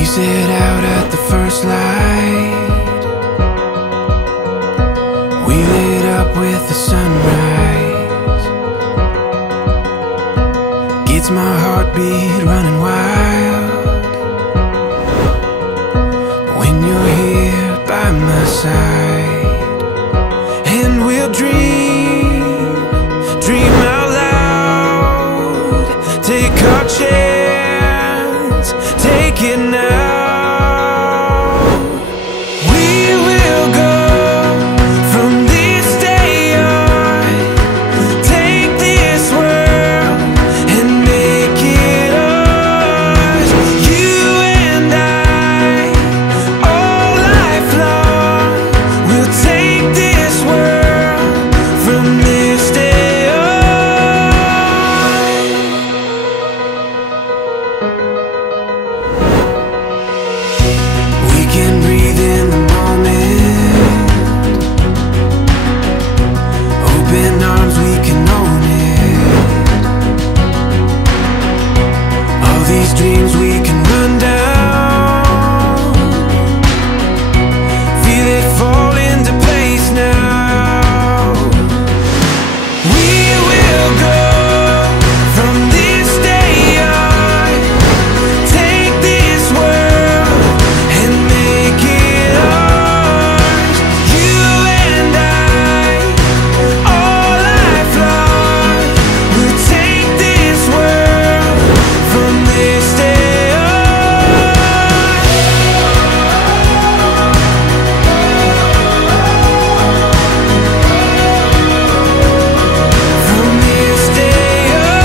We set out at the first light. We lit up with the sunrise. Gets my heartbeat running wild when you're here by my side. And we'll dream out loud. Take our chance, take it now. These dreams we can run down, feel it fall into place now. We will go from this day on, take this world and make it ours. You and I, all lifelong, we'll take this world from this day on. From this day on.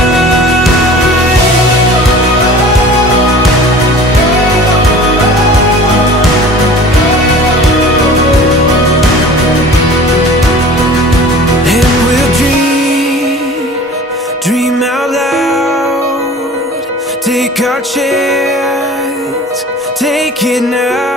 And we'll dream out loud. Take our chance, take it now.